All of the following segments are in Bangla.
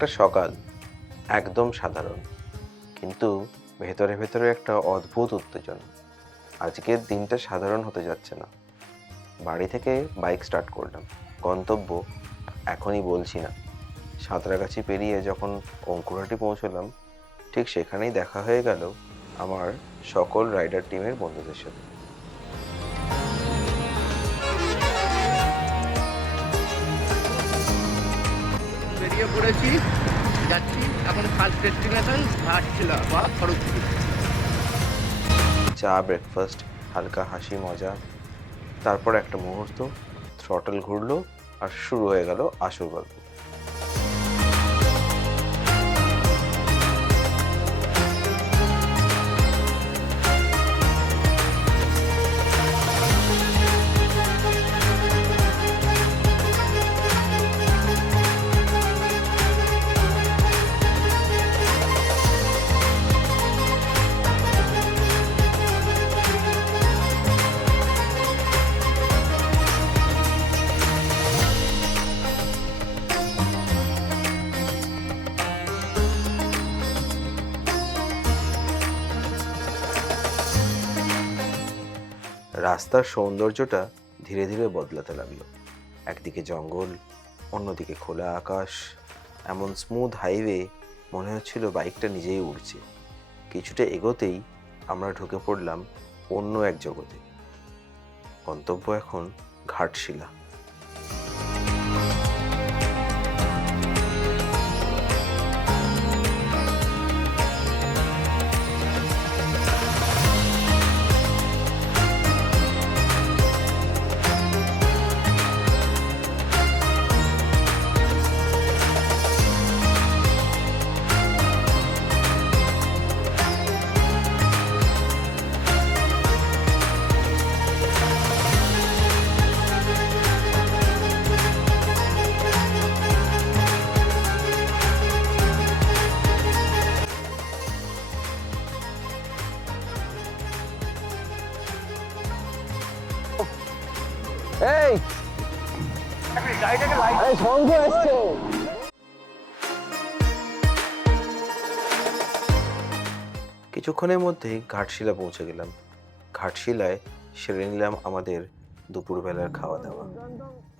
একটা সকাল একদম সাধারণ, কিন্তু ভেতরে ভেতরে একটা অদ্ভুত উত্তেজনা। আজকের দিনটা সাধারণ হতে যাচ্ছে না। বাড়ি থেকে বাইক স্টার্ট করলাম, গন্তব্য এখনই বলছি না। সাঁতরাগাছি পেরিয়ে যখন অঙ্কুরহাটি পৌঁছলাম, ঠিক সেখানেই দেখা হয়ে গেল আমার সকল রাইডার টিমের বন্ধুদের সাথে। বেরিয়ে পড়েছি, যাচ্ছি এখন ফার্স্ট ডেস্টিনেশন ঘাটশিলা বা খড়গপুর। চা, ব্রেকফাস্ট, হালকা হাসি মজা, তারপর একটা মুহূর্ত থ্রটল ঘুরলো আর শুরু হয়ে গেল আসল গল্প। রাস্তার সৌন্দর্যটা ধীরে ধীরে বদলাতে লাগলো। একদিকে জঙ্গল, অন্যদিকে খোলা আকাশ, এমন স্মুথ হাইওয়ে, মনে হচ্ছিল বাইকটা নিজেই উড়ছে। কিছুটা এগোতেই আমরা ঢুকে পড়লাম অন্য এক জগতে। গন্তব্য এখন ঘাটশিলা। এই আরে শঙ্খ এসছে। কিছুক্ষণের মধ্যেই ঘাটশিলা পৌঁছে গেলাম। ঘাটশিলায় সেরে নিলাম আমাদের দুপুরবেলার খাওয়া দাওয়া।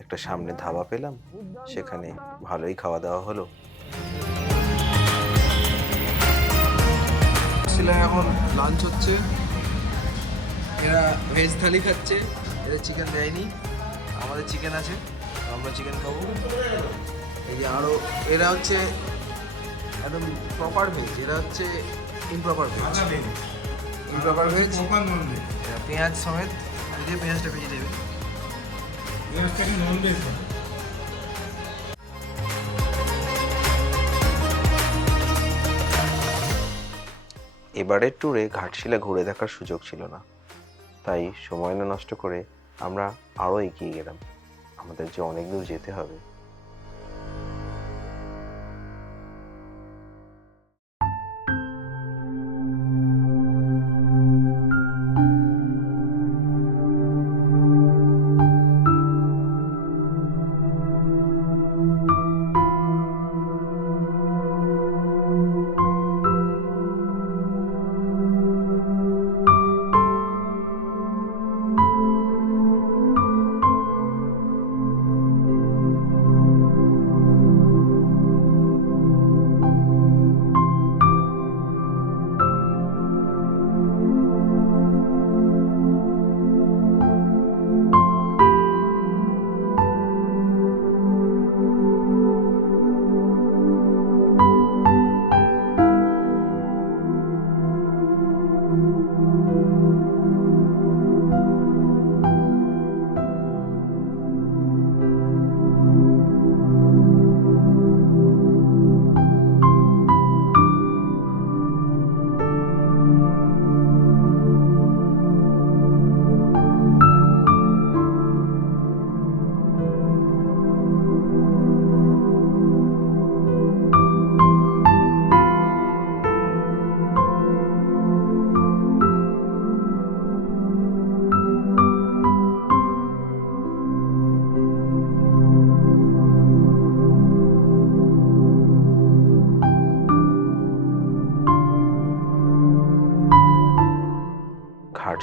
একটা সামনে ধাবা পেলাম, সেখানে ভালোই খাওয়া দাওয়া হলো। ঘাটশিলায় এখন লাঞ্চ হচ্ছে। এরা ভেজ থালি খাচ্ছে, এরা চিকেন দেয়নি, আমাদের চিকেন আছে, আমরা চিকেন খাবো। এই যে আরও এরা হচ্ছে একদম প্রপার ভেজ, এরা হচ্ছে ইমপ্রপার ভেজ। ইমপ্রপার ভেজ পেঁয়াজ সমেত, যদি পেঁয়াজটা ভেজে দেবে। এবারের ট্যুরে ঘাটশিলা ঘুরে দেখার সুযোগ ছিল না, তাই সময় না নষ্ট করে আমরা আরও এগিয়ে গেলাম। আমাদের যে অনেক দূর যেতে হবে।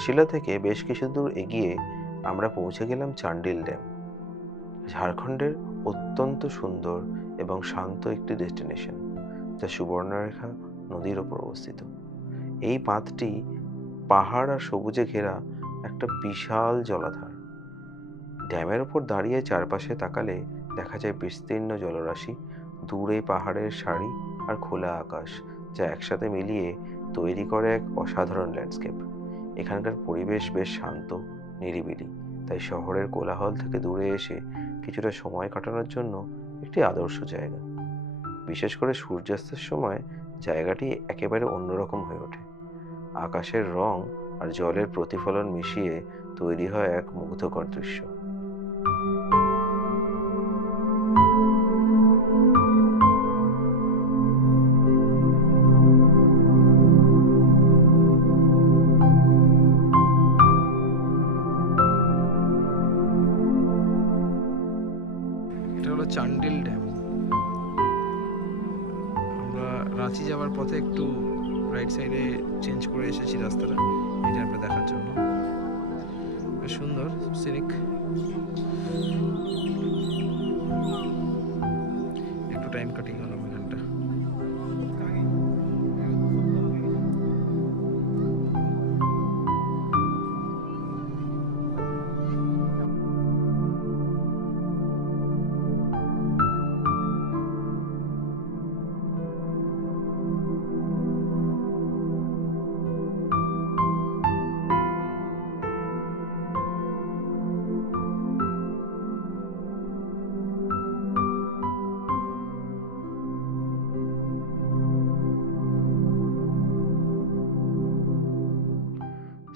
ঘাটশিলা থেকে বেশ কিছু দূর এগিয়ে আমরা পৌঁছে গেলাম চান্ডিল ড্যাম, ঝাড়খণ্ডের অত্যন্ত সুন্দর এবং শান্ত একটি ডেস্টিনেশন, যা সুবর্ণরেখা নদীর ওপর অবস্থিত। এই বাঁধটি পাহাড় আর সবুজে ঘেরা একটা বিশাল জলাধার। ড্যামের ওপর দাঁড়িয়ে চারপাশে তাকালে দেখা যায় বিস্তীর্ণ জলরাশি, দূরে পাহাড়ের সারি আর খোলা আকাশ, যা একসাথে মিলিয়ে তৈরি করে এক অসাধারণ ল্যান্ডস্কেপ। এখানকার পরিবেশ বেশ শান্ত, নিরিবিলি, তাই শহরের কোলাহল থেকে দূরে এসে কিছুটা সময় কাটানোর জন্য একটি আদর্শ জায়গা। বিশেষ করে সূর্যাস্তের সময় জায়গাটি একেবারে অন্যরকম হয়ে ওঠে। আকাশের রং আর জলের প্রতিফলন মিশিয়ে তৈরি হয় এক মুগ্ধকর দৃশ্য। এটা হলো চান্ডিল ড্যাম। আমরা রাঁচি যাওয়ার পথে একটু রাইট সাইডে চেঞ্জ করে এসেছি রাস্তাটা এই ড্যামটা দেখার জন্য। বেশ সুন্দর সিনিক। একটু টাইম কাটিং হলাম এখানটা।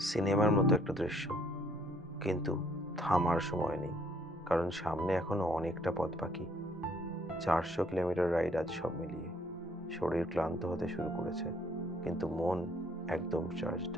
সিনেমার মতো একটা দৃশ্য, কিন্তু থামার সময় নেই, কারণ সামনে এখনো অনেকটা পথ বাকি। 400 কিলোমিটার রাইড আজ সব মিলিয়ে। শরীর ক্লান্ত হতে শুরু করেছে, কিন্তু মন একদম চার্জড।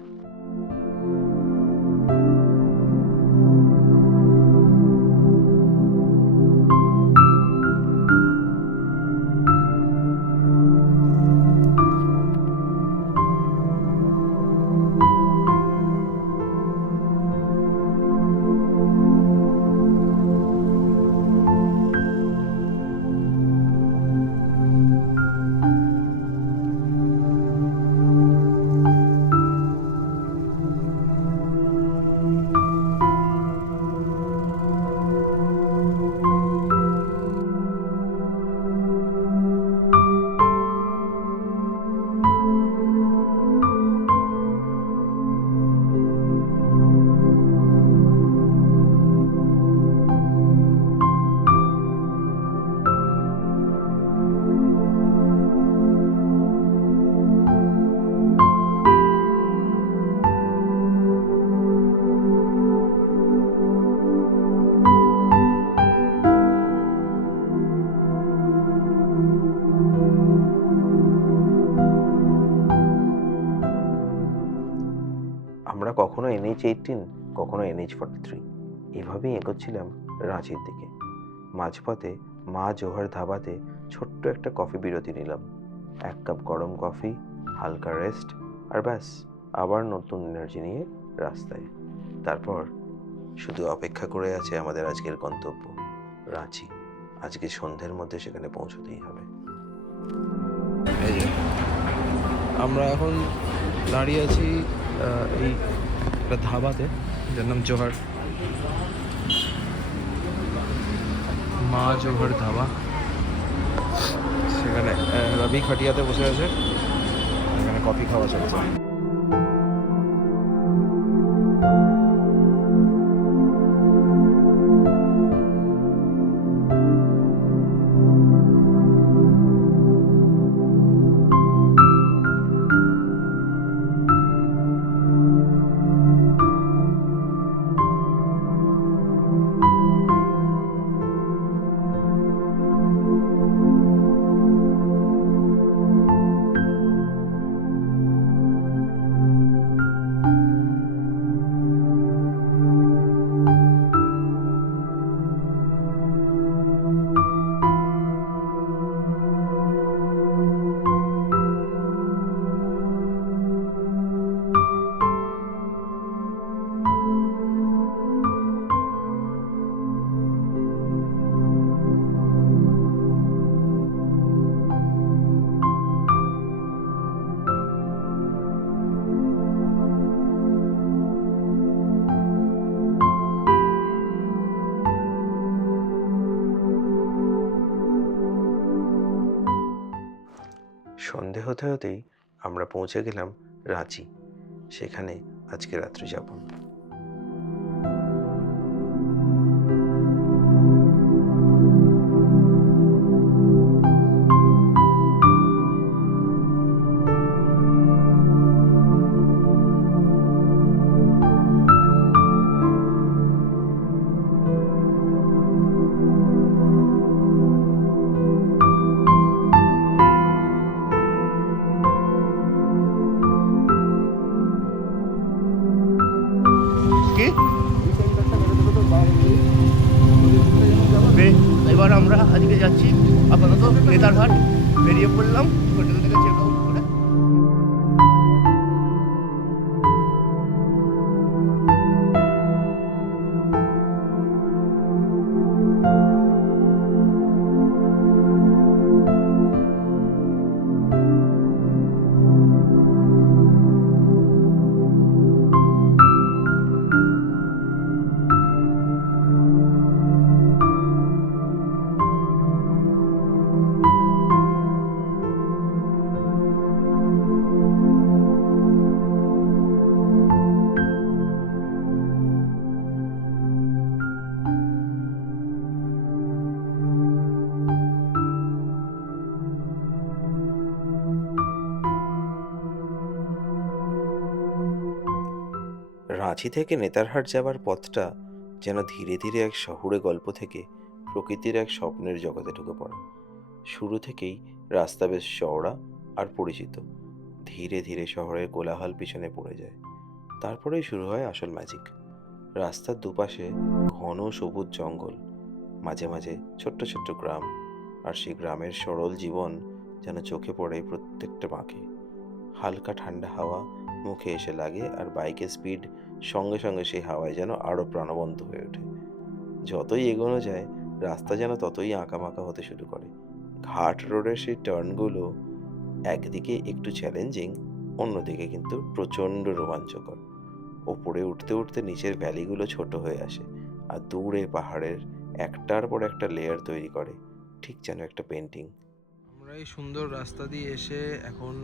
আমরা কখনো NH-18, কখনো NH-43 এভাবেই এগোচ্ছিলাম রাঁচির দিকে। মাঝপথে মা জোহর ধাবাতে ছোট্ট একটা কফি বিরতি নিলাম। 1 কাপ গরম কফি, হালকা রেস্ট, আর ব্যাস আবার নতুন এনার্জি নিয়ে রাস্তায়। তারপর শুধু অপেক্ষা করে আছে আমাদের আজকের গন্তব্য রাঁচি। আজকে সন্ধ্যের মধ্যে সেখানে পৌঁছতেই হবে। এই যে আমরা এখন দাঁড়িয়ে আছি এই একটা ধাবাতে, যার নাম জোহর, মা জোহর ধাবা। সেখানে রবি খাটিয়াতে বসে আছে, এখানে কফি খাওয়া চলছে। সন্ধে হতে হতেই আমরা পৌঁছে গেলাম রাঁচি। সেখানে আজকে রাত্রি যাপন। কি এবার আমরা আজকে যাচ্ছি আপাতত নেতারহাট, বেরিয়ে পড়লাম হোটেল থেকে চেক আউট করে। রাঁচি থেকে নেতারহাট যাবার পথটা যেন ধীরে ধীরে এক শহুরে গল্প থেকে প্রকৃতির এক স্বপ্নের জগতে ঢুকে পড়ে। শুরু থেকেই রাস্তা বেশ চওড়া আর পরিচিত। ধীরে ধীরে শহরের কোলাহল পিছনে পড়ে যায়। তারপরেই শুরু হয় আসল ম্যাজিক। রাস্তার দুপাশে ঘন সবুজ জঙ্গল, মাঝে মাঝে ছোট্ট ছোট্ট গ্রাম, আর সেই গ্রামের সরল জীবন যেন চোখে পড়ে প্রত্যেকটা বাঁকে। হালকা ঠান্ডা হাওয়া মুখে এসে লাগে, আর বাইকের স্পিড সঙ্গে সঙ্গে সেই হাওয়ায় যেন আরও প্রাণবন্ত হয়ে ওঠে। যতই এগোনো যায় রাস্তা যেন ততই আঁকামাঁকা হতে শুরু করে। ঘাট রোডের সেই টার্নগুলো একদিকে একটু চ্যালেঞ্জিং, অন্যদিকে কিন্তু প্রচণ্ড রোমাঞ্চকর। ওপরে উঠতে উঠতে নিচের ভ্যালিগুলো ছোট হয়ে আসে, আর দূরে পাহাড়ের একটার পর একটা লেয়ার তৈরি করে, ঠিক যেন একটা পেন্টিং। আমরা এই সুন্দর রাস্তা দিয়ে এসে এখন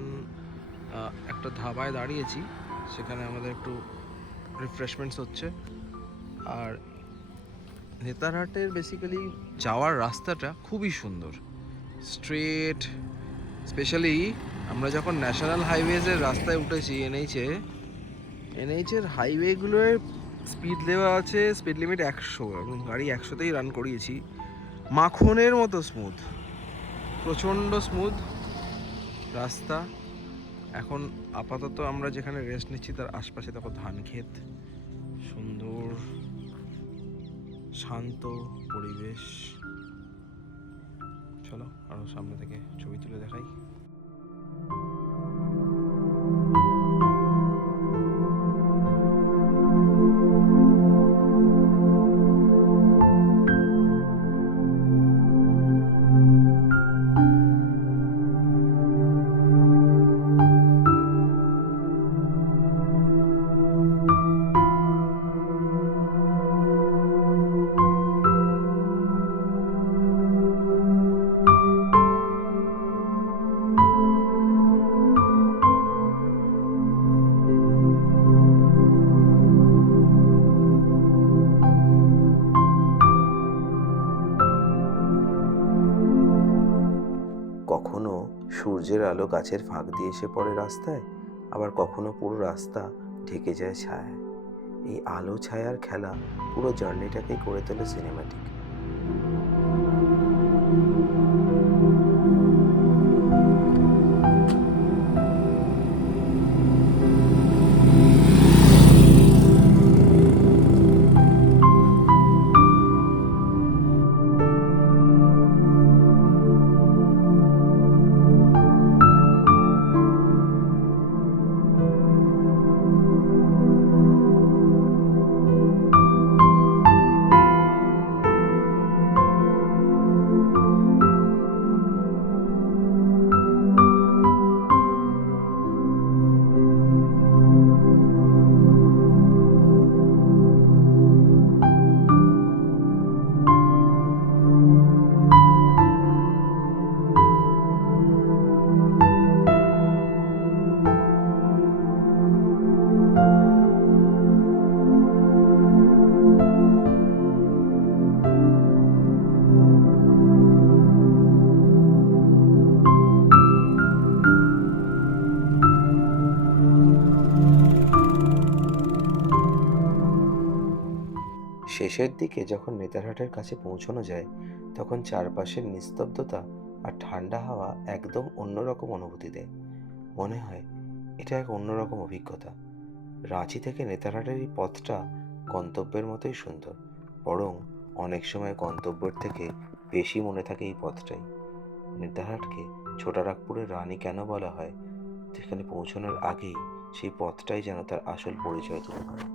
একটা ধাবায় দাঁড়িয়েছি। সেখানে আমাদের একটু রিফ্রেশমেন্টস হচ্ছে। আর নেতারহাটের বেসিক্যালি যাওয়ার রাস্তাটা খুবই সুন্দর, স্ট্রেট। স্পেশালি আমরা যখন ন্যাশনাল হাইওয়েজের রাস্তায় উঠেছি, এনএইচের হাইওয়েগুলোর স্পিড দেওয়া আছে, স্পিড লিমিট 100, এবং গাড়ি 100তেই রান করিয়েছি। মাখনের মতো স্মুথ, প্রচণ্ড স্মুথ রাস্তা। এখন আপাতত আমরা যেখানে রেস্ট নিচ্ছি তার আশপাশে দেখো ধান ক্ষেত, সুন্দর শান্ত পরিবেশ। চলো আরো সামনে থেকে ছবি তুলে দেখাই। কখনো সূর্যের আলো গাছের ফাঁক দিয়ে এসে পড়ে রাস্তায়, আবার কখনো পুরো রাস্তা ঢেকে যায় ছায়ায়। এই আলো ছায়ার খেলা পুরো জার্নিটাকেই করে তোলে সিনেম্যাটিক। শেষের দিকে যখন নেতারহাটের কাছে পৌঁছানো যায় তখন চারপাশের নিস্তব্ধতা আর ঠান্ডা হাওয়া একদম অন্যরকম অনুভূতি দেয়। মনে হয় এটা এক অন্যরকম অভিজ্ঞতা। রাঁচি থেকে নেতারহাটের এই পথটা গন্তব্যের মতোই সুন্দর, বরং অনেক সময় গন্তব্যের থেকে বেশি মনে থাকে এই পথটাই। নেতারহাটকে ছোটানাগপুরের রানী কেন বলা হয়? যেখানে পৌঁছানোর আগেই সেই পথটাই যেন তার আসল পরিচয় তুলে ধরে।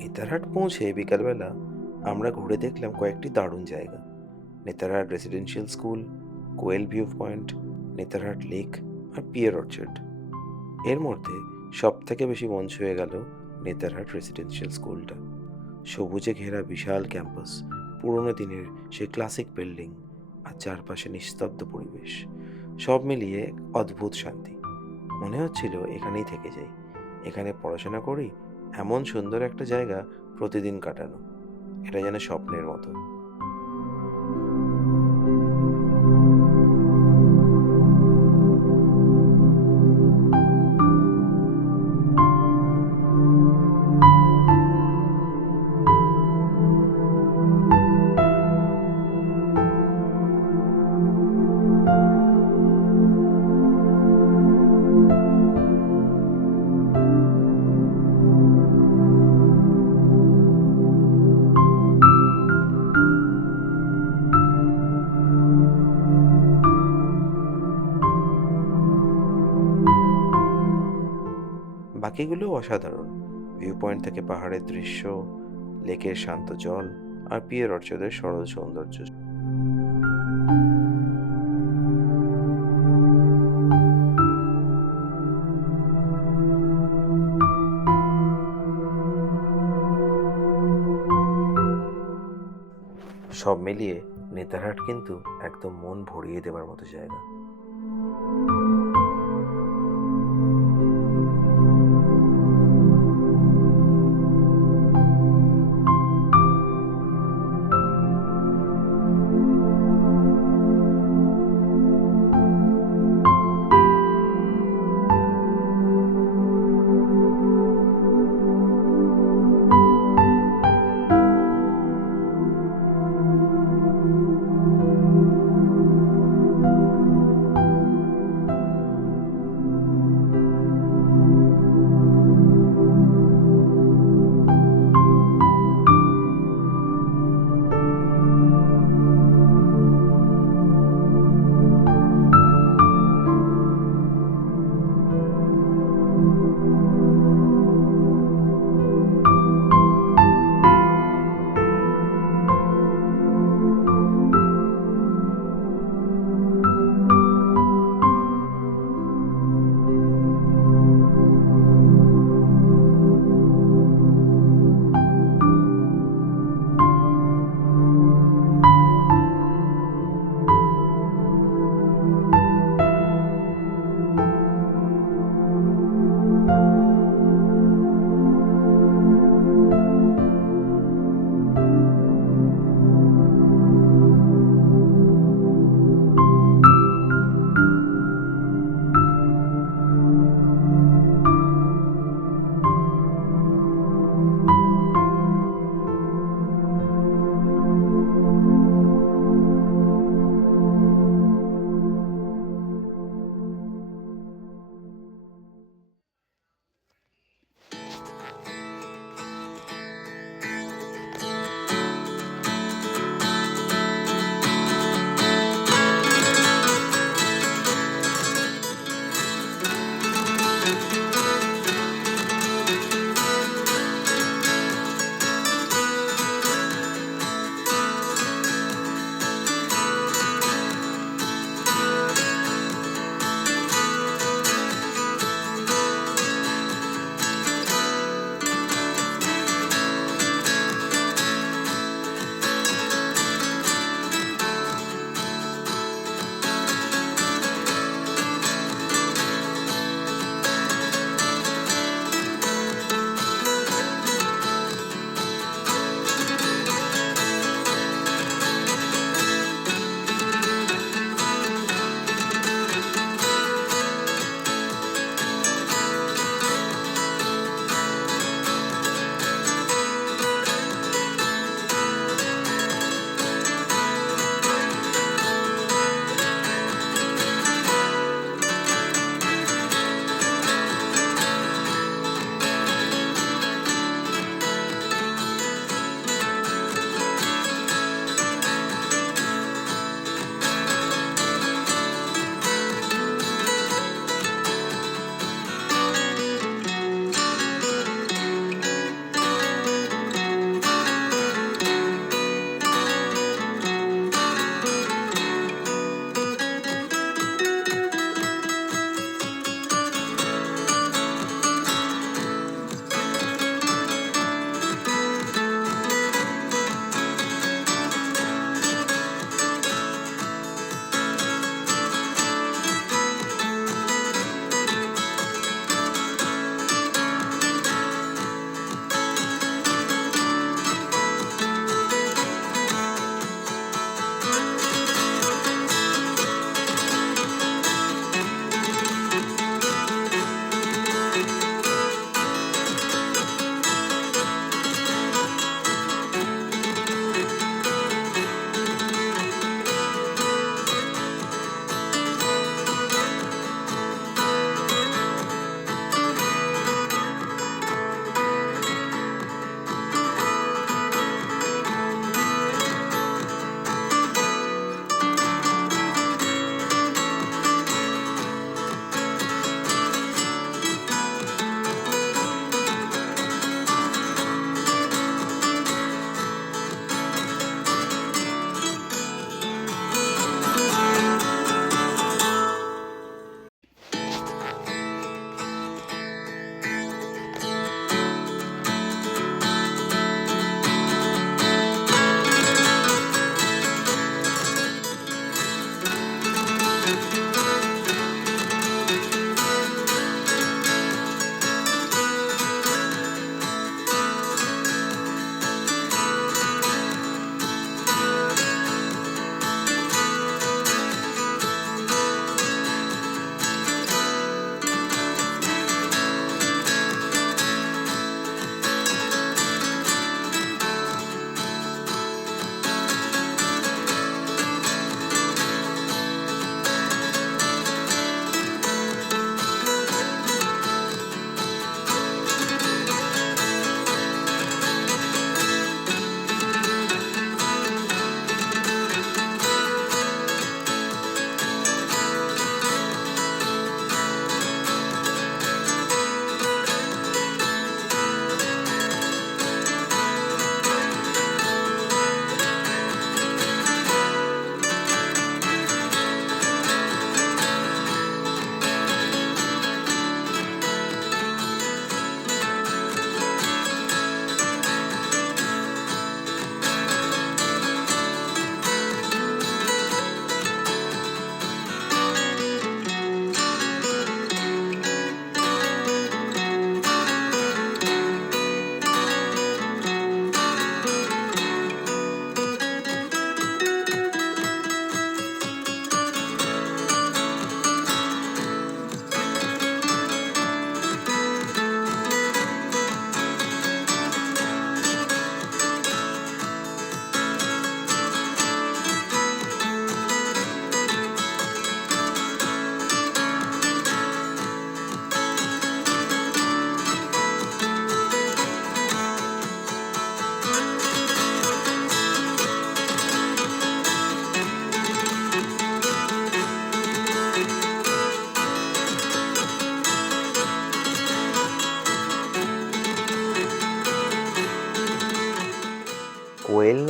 নেতারহাট পৌঁছে বিকালবেলা আমরা ঘুরে দেখলাম কয়েকটি দারুণ জায়গা। নেতারহাট রেসিডেন্সিয়াল স্কুল, কোয়েল ভিউ পয়েন্ট, নেতারহাট লেক আর পিয়ার অর্চার্ড। এর মধ্যে সব থেকে বেশি মন ছুঁয়ে গেল নেতারহাট রেসিডেন্সিয়াল স্কুলটা। সবুজে ঘেরা বিশাল ক্যাম্পাস, পুরোনো দিনের সেই ক্লাসিক বিল্ডিং আর চারপাশে নিস্তব্ধ পরিবেশ, সব মিলিয়ে এক অদ্ভুত শান্তি। মনে হচ্ছিল এখানেই থেকে যাই, এখানে পড়াশোনা করি, এমন সুন্দর একটা জায়গা প্রতিদিন কাটানো, এটা যেন স্বপ্নের মতো। বাকিগুলো অসাধারণ। ভিউ পয়েন্ট থেকে পাহাড়ের দৃশ্য, লেকের শান্ত জল আর পিয়ের অর্চার্ডের সরল সৌন্দর্য। সব মিলিয়ে নেতারহাট কিন্তু একদম মন ভরিয়ে দেওয়ার মতো জায়গা।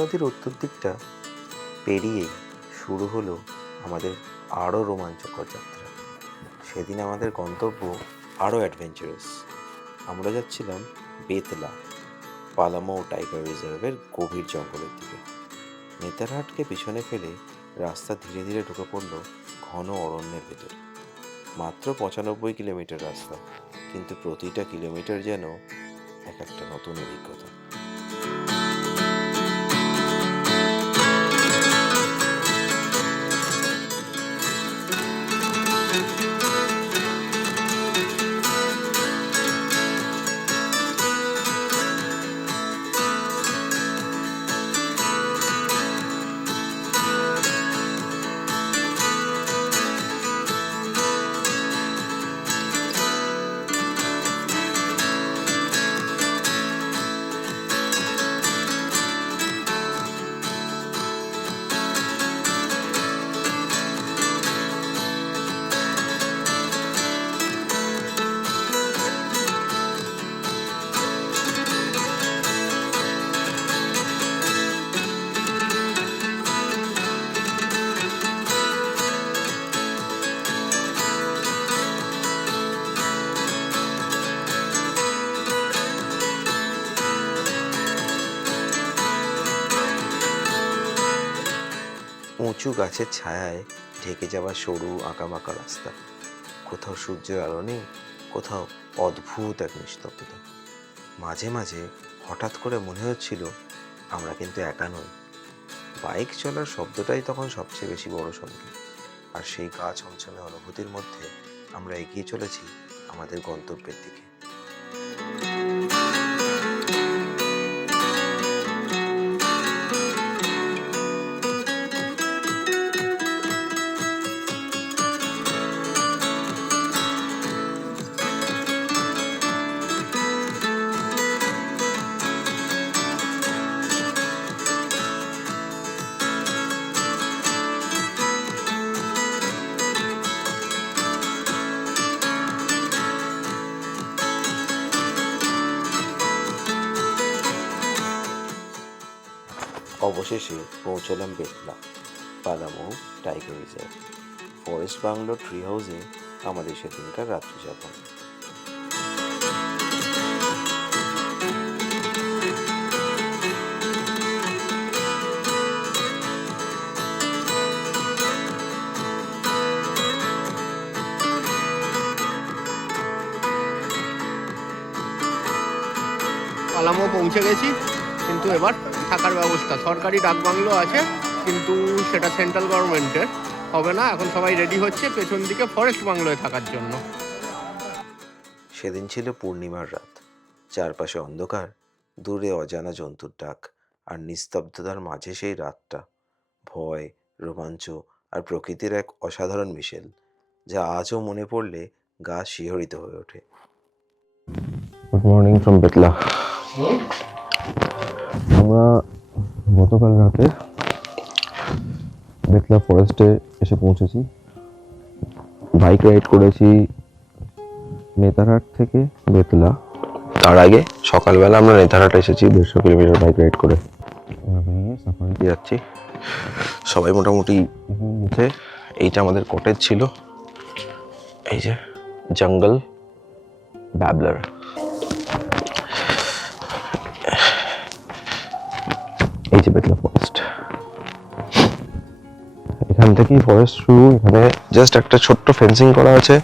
নদীর উত্তর দিকটা পেরিয়েই শুরু হলো আমাদের আরও রোমাঞ্চকর যাত্রা। সেদিন আমাদের গন্তব্য আরও অ্যাডভেঞ্চারাস। আমরা যাচ্ছিলাম বেতলা, পালামৌ টাইগার রিজার্ভের গভীর জঙ্গলের দিকে। নেতারহাটকে পিছনে ফেলে রাস্তা ধীরে ধীরে ঢুকে পড়ল ঘন অরণ্যের ভেতরে। মাত্র 95 কিলোমিটার রাস্তা, কিন্তু প্রতিটা কিলোমিটার যেন এক একটা নতুন অভিজ্ঞতা। উঁচু গাছের ছায়ায় ঢেকে যাওয়া সরু আঁকাবাঁকা রাস্তা, কোথাও সূর্যের আলো নেই, কোথাও অদ্ভুত এক নিস্তব্ধতা। মাঝে মাঝে হঠাৎ করে মনে হচ্ছিল আমরা কিন্তু একা নই। বাইক চলার শব্দটাই তখন সবচেয়ে বেশি বড় সঙ্গী। আর সেই গা ছমছমে অনুভূতির মধ্যে আমরা এগিয়ে চলেছি আমাদের গন্তব্যের দিকে। অবশেষে পৌঁছলাম Betla, Palamau tiger reserve. Forest bungalow tree হাউসে আমাদের সেদিনকার রাত্রি যাপন। পালামৌ পৌঁছে গেছি, কিন্তু এবার থাকার ব্যবস্থা সরকারি ডাকবাংলো আছে, কিন্তু সেটা সেন্ট্রাল গভর্নমেন্টের, হবে না। এখন সবাই রেডি হচ্ছে পেছন দিকে ফরেস্ট বাংলোয় থাকার জন্য। সেদিন ছিল পূর্ণিমার রাত। চারপাশে অন্ধকার, দূরে অজানা জন্তুর ডাক, আর নিস্তব্ধতার মাঝে সেই রাতটা ভয়, রোমাঞ্চ আর প্রকৃতির এক অসাধারণ মিশেল, যা আজও মনে পড়লে গা শিহরিত হয়ে ওঠে। Good morning from Betla. আমরা গতকাল রাতে বেতলা ফরেস্টে এসে পৌঁছেছি। বাইক রাইড করেছি নেতারহাট থেকে বেতলা। তার আগে সকালবেলা আমরা নেতারহাট এসেছি 150 কিলোমিটার বাইক রাইড করে। আমরা বেরিয়ে সাফারিতে যাচ্ছি সবাই মোটামুটি উঠে। এইটা আমাদের কটেজ ছিল, এই যে জঙ্গল ব্যাবলার। এই যে বেতলা ফরেস্ট, এখান থেকেই ফরেস্ট শুরু। এখানে জাস্ট একটা ছোট্ট ফেন্সিং করা আছে।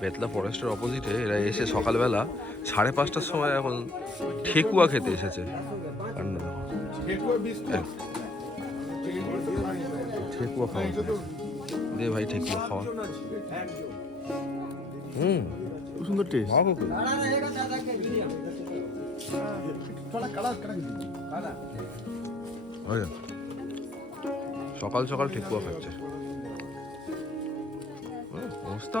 বেতলা ফরেস্টের অপোজিটে এরা এসে সকালবেলা 5:30টার সময় এখন ঠেকুয়া খেতে এসেছে। কান্না দেখো। ঠেকুয়া খাওয়া দে ভাই, ঠেকুয়া খাওয়া। খুব সুন্দর টেস্ট। সকাল সকাল ঠেকুয়া খাচ্ছে। অবস্থা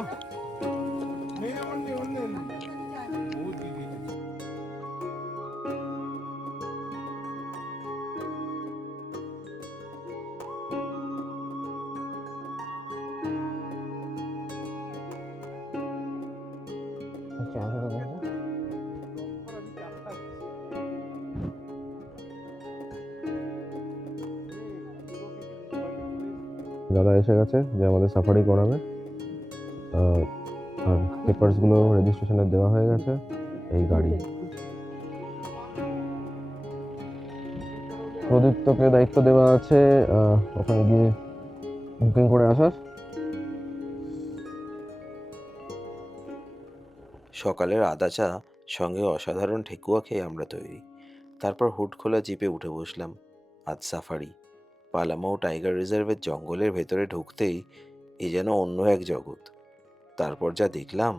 দাদা এসে গেছে যে আমাদের সাফারি করাবে, আর পেপারসগুলো রেজিস্ট্রেশনে দেওয়া হয়ে গেছে। এই গাড়ি প্রদীপ্তকে দায়িত্ব দেওয়া আছে ওখানে গিয়ে বুকিং করে আসার। সকালের আদা চা সঙ্গে অসাধারণ ঠেকুয়া খেয়ে আমরা তৈরি। তারপর হুড খোলা জিপে উঠে বসলাম। আজ সাফারি। পালামাও টাইগার রিজার্ভের জঙ্গলের ভেতরে ঢুকতেই এ যেন অন্য এক জগৎ। তারপর যা দেখলাম,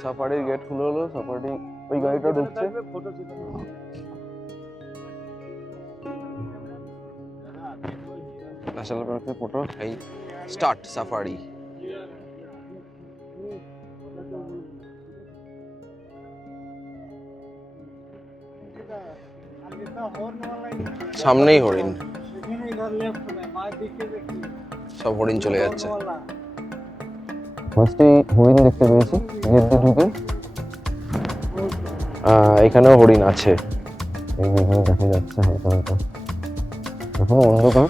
সাফারির গেট খুলে হলো, সাফারি ওই গাড়িটা ঢুকছে। ন্যাশনাল পার্কের ফটো। এই স্টার্ট সাফারি। সামনেই হরিণ, সব হরিণ চলে যাচ্ছে। ফার্স্টেই হরিণ দেখতে পেয়েছি গেট দিয়ে ঢুকে। এখানেও হরিণ আছে, এইখানে দেখা যাচ্ছে হালকা হালকা। এখনো অন্ধকার।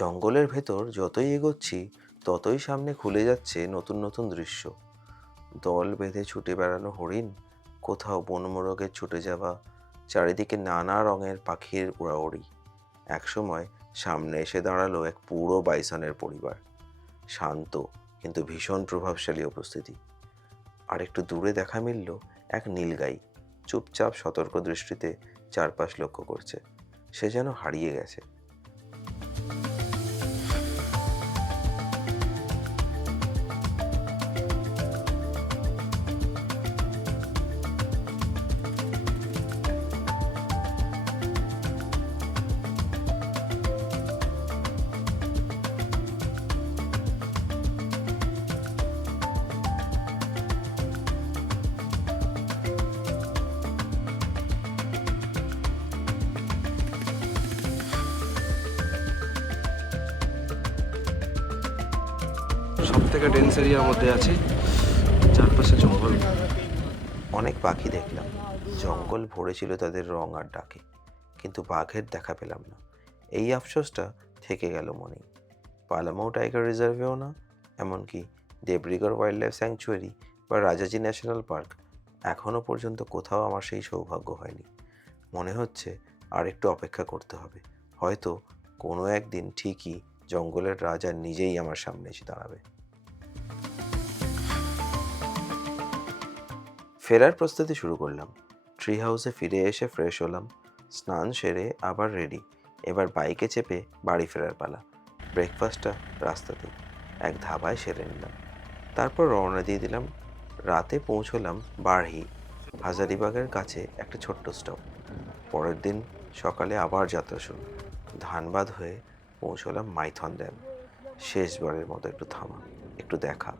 জঙ্গলের ভেতর যতই এগোচ্ছি ততই সামনে খুলে যাচ্ছে নতুন নতুন দৃশ্য। দল বেঁধে ছুটে বেড়ানো হরিণ, কোথাও বনমোরগের ছুটে যাওয়া, চারিদিকে নানা রঙের পাখির উড়াউড়ি। একসময় সামনে এসে দাঁড়ালো এক পুরো বাইসনের পরিবার। শান্ত কিন্তু ভীষণ প্রভাবশালী উপস্থিতি। আর একটু দূরে দেখা মিলল এক নীলগাই, চুপচাপ সতর্ক দৃষ্টিতে চারপাশ লক্ষ্য করছে। সে যেন হারিয়ে গেছে। সব থেকে ডেন্স এরিয়ার মধ্যে আছি, চারপাশে জঙ্গল। অনেক পাখি দেখলাম, জঙ্গল ভরে ছিল তাদের রং আর ডাকে, কিন্তু বাঘের দেখা পেলাম না। এই আফসোসটা থেকে গেল মনেই। পালামাউ টাইগার রিজার্ভেও না, এমনকি দেবরিগড় ওয়াইল্ড লাইফ স্যাংচুয়ারি বা রাজাজি ন্যাশনাল পার্ক এখনও পর্যন্ত কোথাও আমার সেই সৌভাগ্য হয়নি। মনে হচ্ছে আর একটু অপেক্ষা করতে হবে, হয়তো কোনো একদিন ঠিকই জঙ্গলের রাজা নিজেই আমার সামনে এসে দাঁড়াবে। ফেরার প্রস্তুতি শুরু করলাম। ট্রি হাউসে ফিরে এসে ফ্রেশ হলাম, স্নান সেরে আবার রেডি। এবার বাইকে চেপে বাড়ি ফেরার পালা। ব্রেকফাস্টটা রাস্তাতেই এক ধাবায় সেরে নিলাম, তারপর রওনা দিয়ে দিলাম। রাতে পৌঁছলাম বারহি, হাজারিবাগের কাছে একটা ছোট্ট স্টপ। পরের দিন সকালে আবার যাত্রা শুরু। ধানবাদ হয়ে পৌঁছলাম মাইথন ড্যাম। শেষবারের মতো একটু থামা, একটু দেখা।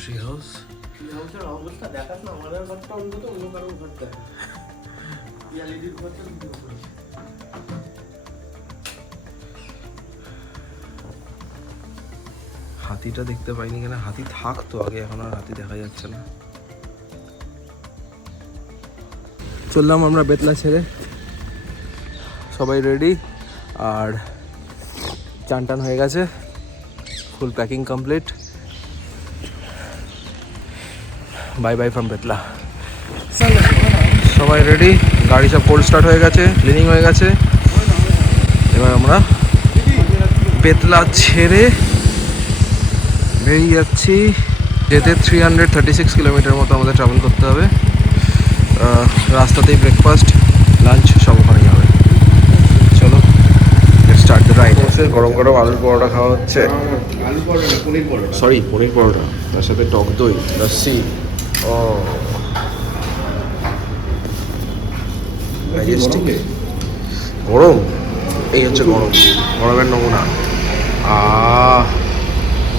ট্রি হাউস অবস্থা দেখাস না, আমাদের ঘরটা অন্তত অন্য কারো ঘর দেখা। হাতিটা দেখতে পাইনি কেন, হাতি থাকতো আগে, এখন আর হাতি দেখা যাচ্ছে না। চললাম আমরা বেতলা ছেড়ে, সবাই রেডি, আর চান টান হয়ে গেছে, full packing complete. Bye bye from Betla. সবাই রেডি, গাড়ি সব কোল্ড স্টার্ট হয়ে গেছে, ক্লিনিং হয়ে গেছে। এবার আমরা বেতলা ছেড়ে বেরিয়ে যাচ্ছি। যেতে 336 কিলোমিটার মতো আমাদের ট্রাভেল করতে হবে। রাস্তাতেই ব্রেকফাস্ট, লাঞ্চ সব ওখানেই হবে। চলো স্টার্ট দ্য রাইড। গরম গরম আলুর পরোটা খাওয়া হচ্ছে, আলু পরোটা না, পনির পরোটা। সরি পনির পরোটা, তার সাথে টক দই, লস্যি। ও ম্যাজেস্টিক গরম, এই হচ্ছে গরম, গরমের নমুনা।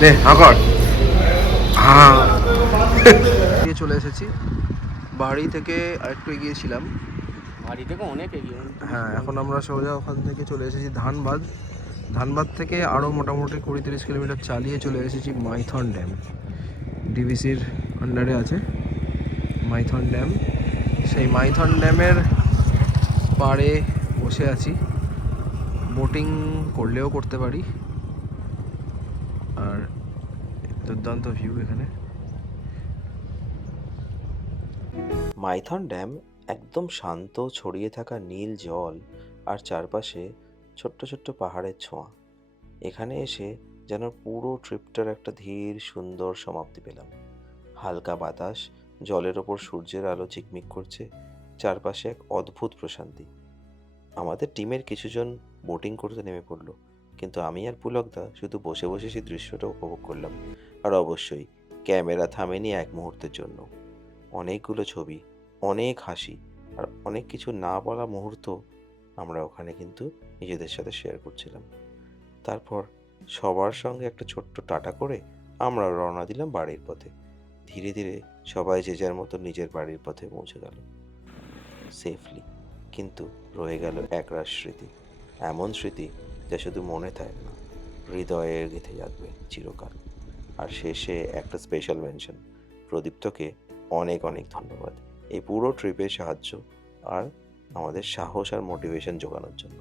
নে হাঁকর চলে এসেছি। বাড়ি থেকে আরেকটু এগিয়েছিলাম, বাড়ি থেকে অনেক এগিয়ে। হ্যাঁ এখন আমরা সোজা ওখান থেকে চলে এসেছি ধানবাদ। ধানবাদ থেকে আরও মোটামুটি 20-30 কিলোমিটার চালিয়ে চলে এসেছি মাইথন ড্যাম। ডিভিসির আন্ডারে আছে মাইথন ড্যাম। সেই মাইথন ড্যামের পাড়ে বসে আছি, বোটিং করলেও করতে পারি। আর দুর্দান্ত ভিউ এখানে। মাইথন ড্যাম একদম শান্ত, ছড়িয়ে থাকা নীল জল আর চারপাশে ছোট্ট ছোট্ট পাহাড়ের ছোঁয়া। এখানে এসে যেন পুরো ট্রিপটার একটা ধীর সুন্দর সমাপ্তি পেলাম। হালকা বাতাস, জলের ওপর সূর্যের আলো ঝিকমিক করছে, চারপাশে এক অদ্ভুত প্রশান্তি। আমাদের টিমের কিছুজন বোটিং করতে নেমে পড়লো, কিন্তু আমি আর পুলকদা শুধু বসে বসে সেই দৃশ্যটা উপভোগ করলাম। আর অবশ্যই ক্যামেরা থামেনি এক মুহূর্তের জন্য। অনেকগুলো ছবি, অনেক হাসি আর অনেক কিছু না বলা মুহূর্ত আমরা ওখানে কিন্তু নিজেদের সাথে শেয়ার করছিলাম। তারপর সবার সঙ্গে একটা ছোট্ট টাটা করে আমরা রওনা দিলাম বাড়ির পথে। ধীরে ধীরে সবাই যে যার মতো নিজের বাড়ির পথে পৌঁছে গেল সেফলি, কিন্তু রয়ে গেল একরাশ স্মৃতি। এমন স্মৃতি যা শুধু মনে থাকে না, হৃদয়ে গেঁথে যাবে চিরকাল। আর শেষে একটা স্পেশাল মেনশন, প্রদীপ্তকে অনেক অনেক ধন্যবাদ এই পুরো ট্রিপের সাহায্য আর আমাদের সাহস আর মোটিভেশন জোগানোর জন্য।